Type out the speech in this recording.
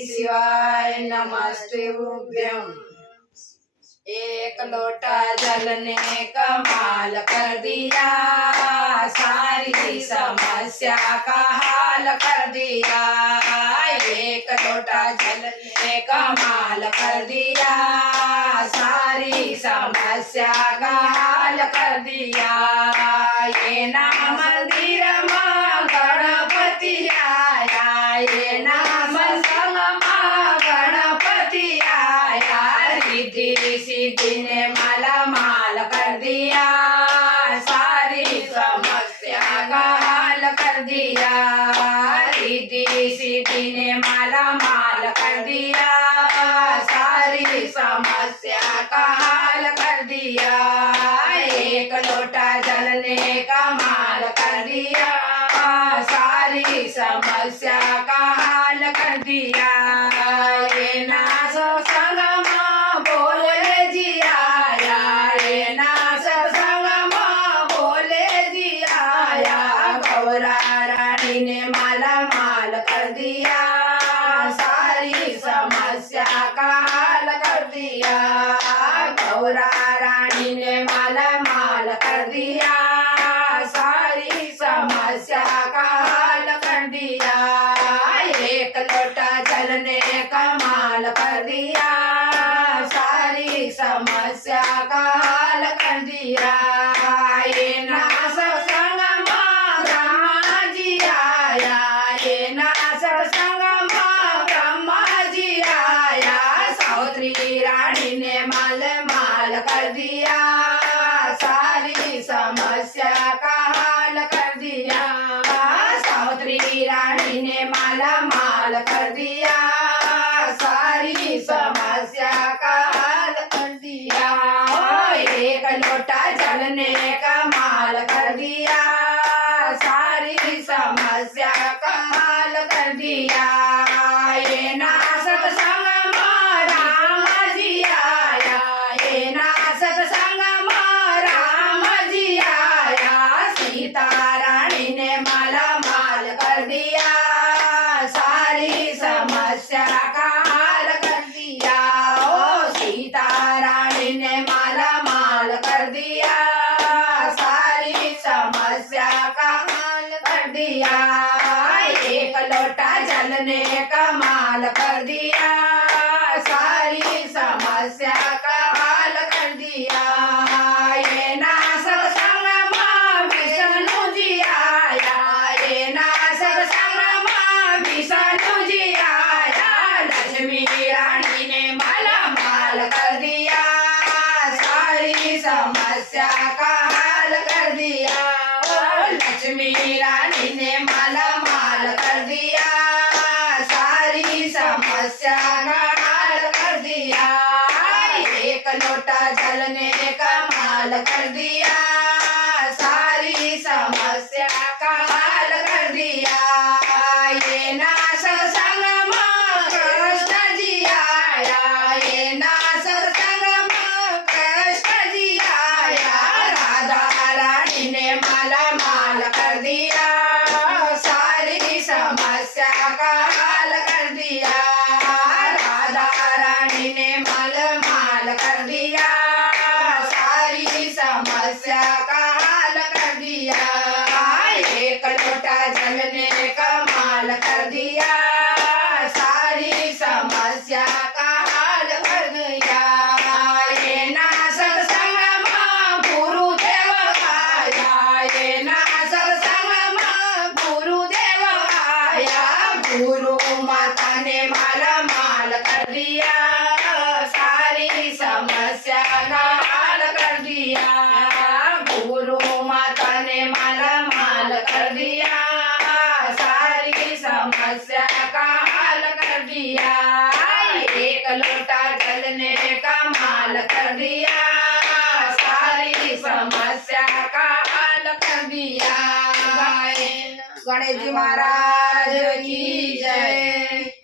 शिवाय नमस्तुभ्यं। एक लोटा जल ने कमाल कर दिया, सारी समस्या का हाल कर दिया। एक लोटा जल ने कमाल कर दिया, सारी समस्या का हाल कर दिया। ये ना मंदिर माँ गणपति आया, ये ना संग माँ गणपति आया। रिद्धि सिद्धि ने माला माल कर दिया, सारी समस्या का हाल कर दिया। रिद्धि सिद्धि ने माला माल कर दिया, सारी समस्या का हाल कर दिया। एक लोटा जल ने कमाल कर दिया, सारी समस्या का हाल कर दिया। ये ना सत्संग माँ बोले जी आया, ये ना सत्संग माँ बोले जी आया। गौरा रानी ने माला माल कर दिया, सारी समस्या का हाल कर दिया। गौरा रानी ने माला माल कर दिया, सारी समस्या का हाल कर दिया। एक लोटा जल ने कमाल कर दिया, सारी समस्या का हाल कर दिया। ये ना सत्संग माँ ब्रह्मा जी आया, ये ना सत्संग माँ ब्रह्मा जी आया। सावित्री रानी ने माल माल कर दिया, सारी समस्या का हाल कर दिया। सावित्री रानी ने माला माल कर दिया, सारी समस्या का हाल कर दिया। एक लोटा जल ने कमाल कर दिया, सारी समस्या का हाल कर दिया। ये ना सत्संग माँ राम जी आया, ये ना सत्संग माँ राम जी आया। सीता रानी ने माला माल कर दिया, सारी समस्या का हाल कर दिया। ओ सीता रानी ने माला माल कर दिया, सारी समस्या का हाल कर दिया। एक लोटा जल ने कमाल कर दिया, सारी समस्या का हाल कर दिया। ये ना सत्संग माँ विष्णु जी आया, ये ना सत्संग माँ विष्णु जी आया। लक्ष्मी रानी ने माला माल कर दिया, सारी समस्या का हाल कर दिया। लक्ष्मी रानी ने माला माल कर दिया, सारी समस्या का हाल कर दिया। एक लोटा जल ने कमाल कर दिया, सारी समस्या का हाल कर दिया। ये ना सत्संग माँ कृष्ण जी आया, ये ना सत्संग माँ कृष्ण जी आया। राधा रानी ने माला माल कर दिया, सारी समस्या का हाल कर दिया। राधा रानी ने माल माल कर दिया, सारी समस्या का हाल कर दिया। एक लोटा जल ने कमाल कर दिया, सारी समस्या का हाल कर दिया। ये ना सत्संग माँ गुरुदेव आया, ये ना सत्संग माँ गुरुदेव आया। गुरु माता ने माला माल कर दिया, सारी समस्या का हाल कर दिया। गुरु माता ने माला माल कर दिया, सारी समस्या का हाल कर दिया। एक लोटा जल ने कमाल कर दिया, सारी समस्या का हाल कर दिया। गणेश जी महाराज की जय।